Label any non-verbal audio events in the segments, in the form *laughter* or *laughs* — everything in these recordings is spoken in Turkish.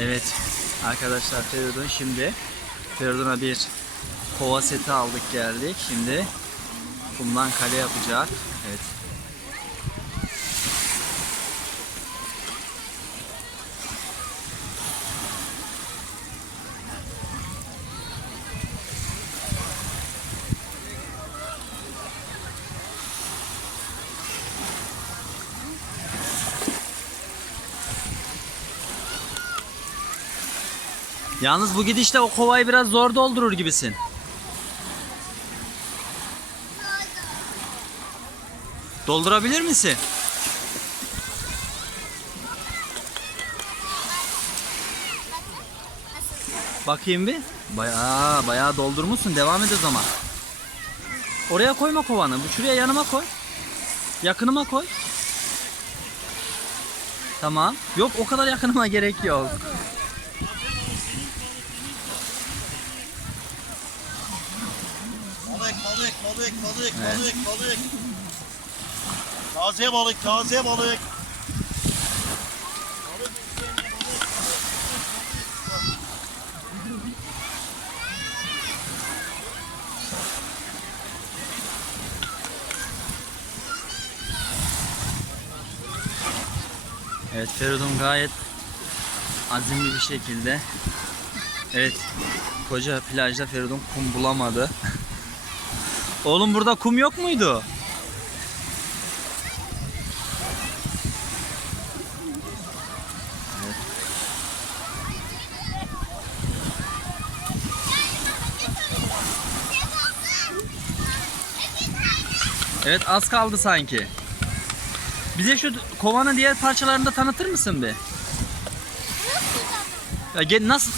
Evet arkadaşlar Feridun şimdi Feridun'a bir kova seti aldık geldik. Şimdi kumdan kale yapacak. Evet. Yalnız bu gidişle o kovayı biraz zor doldurur gibisin. Doldurabilir misin? Bakayım bir. Bayağı bayağı doldurmuşsun. Devam et o zaman. Oraya koyma kovanı. Bu şuraya yanıma koy. Yakınıma koy. Tamam. Yok o kadar yakınıma gerek yok. Balık, balık, balık, Evet. balık, balık. Taze balık, taze balık. Evet Feridun gayet azimli bir şekilde. Evet koca plajda Feridun kum bulamadı. *laughs* Oğlum burada kum yok muydu? Evet. Az kaldı sanki. Bize şu kovanın diğer parçalarını da tanıtır mısın bir? Ya nasıl?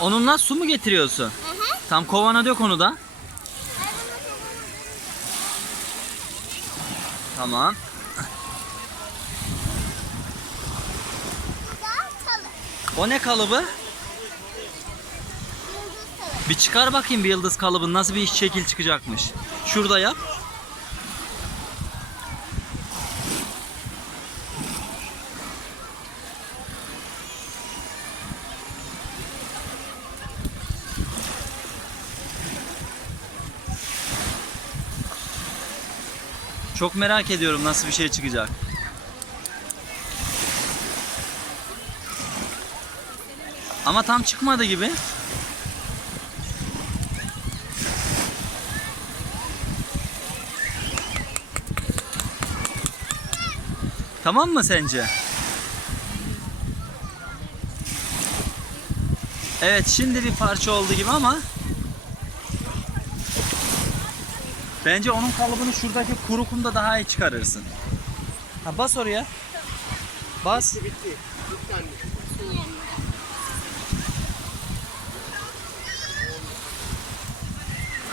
Onunla su mu getiriyorsun? Tam kovana dök onu da. Tamam. O ne kalıbı? Bir çıkar bakayım bir yıldız kalıbın nasıl bir şekil çıkacakmış. Şurada yap. Çok merak ediyorum nasıl bir şey çıkacak. Ama tam çıkmadı gibi. Tamam mı sence? Evet şimdi bir parça oldu gibi ama Bence onun kalıbını şuradaki kuru kumda daha iyi çıkarırsın. Ha bas oraya. Bas. Bitti. Bitti anne.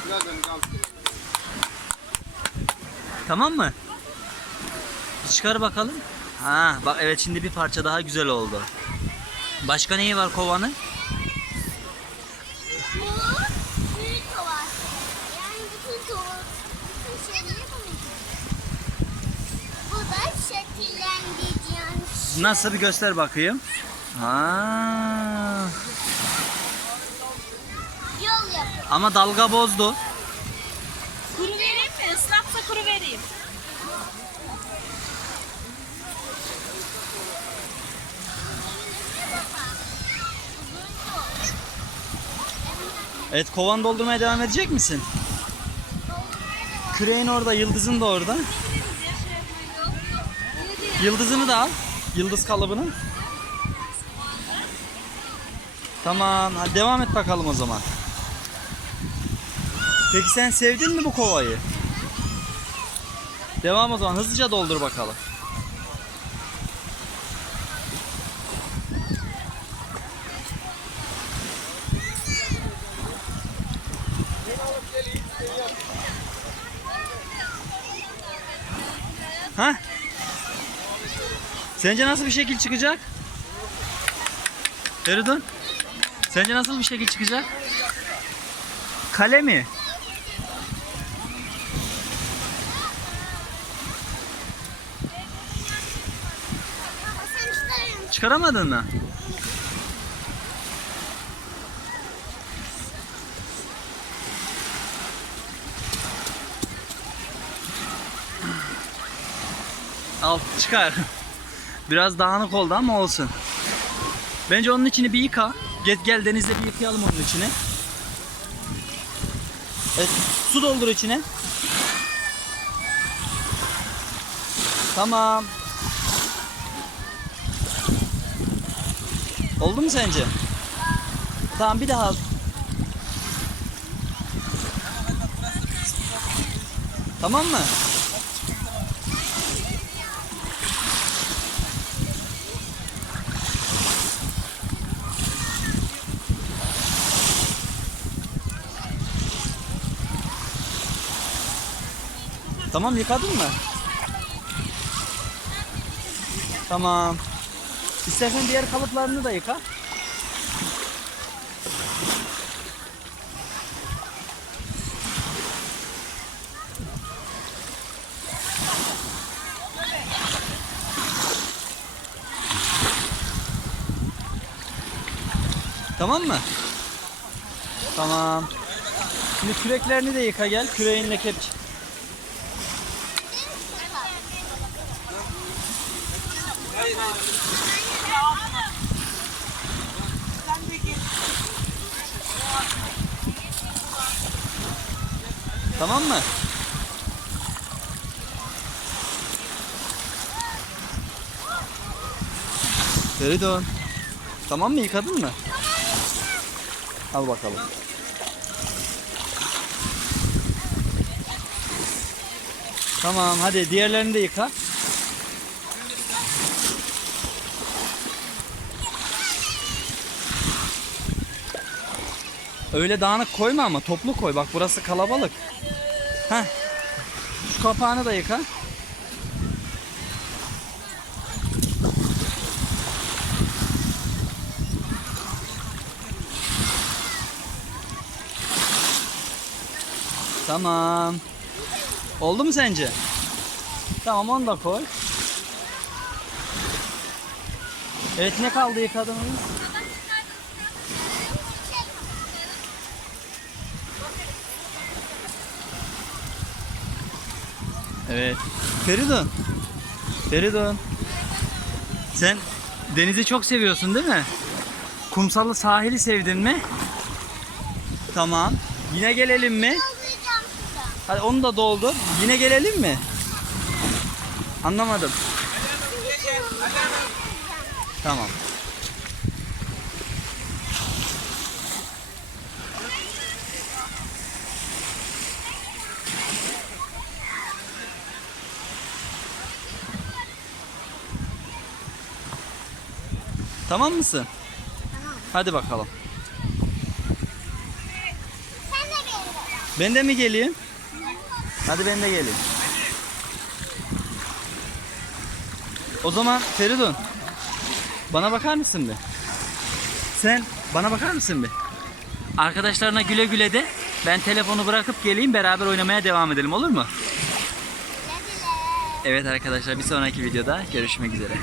Birazdan kalk. Tamam mı? Bir çıkar bakalım. Ha bak evet şimdi bir parça daha güzel oldu. Başka neyi var kovanın? Nasıl bir göster bakayım. Ha. Yol yapıyor. Ama dalga bozdu. Kuru vereyim mi? Islaksa kuru vereyim. Evet kovan doldurmaya devam edecek misin? Küreğin orada, yıldızın da orada. Yıldızını da al. Yıldız kalıbını. Tamam, hadi devam et bakalım o zaman. Peki sen sevdin mi bu kovayı? Devam o zaman hızlıca doldur bakalım. Sence nasıl bir şekil çıkacak? Feridun? Sence nasıl bir şekil çıkacak? Kale mi? Çıkaramadın mı? Al çıkar. Biraz dağınık oldu ama olsun. Bence onun içini bir yıka. Gel, gel denizde bir yıkayalım onun içini. Evet, su doldur içine. Tamam. Oldu mu sence? Tamam bir daha. Tamam mı? Tamam yıkadın mı? Tamam. İstersen diğer kalıplarını da yıka. Tamam mı? Tamam. Şimdi küreklerini de yıka gel. Küreğinle kepçe. Tamam mı? Feridun. Tamam mı yıkadın mı? Al bakalım. Tamam hadi diğerlerini de yıka. Öyle dağınık koyma ama toplu koy. Bak burası kalabalık. Heh. Şu kapağını da yıka. Tamam. Oldu mu sence? Tamam onu da koy. Evet ne kaldı yıkadığımız? Evet. Feridun. Feridun. Sen denizi çok seviyorsun değil mi? Kumsalı sahili sevdin mi? Tamam. Yine gelelim mi? Hadi onu da doldur. Yine gelelim mi? Anlamadım. Tamam. Tamam mısın? Tamam. Hadi bakalım. Sen de gel. Ben de mi geleyim? Hadi ben de geleyim. O zaman Feridun bana bakar mısın bir? Sen bana bakar mısın bir? Arkadaşlarına güle güle de ben telefonu bırakıp geleyim beraber oynamaya devam edelim olur mu? Evet arkadaşlar bir sonraki videoda görüşmek üzere.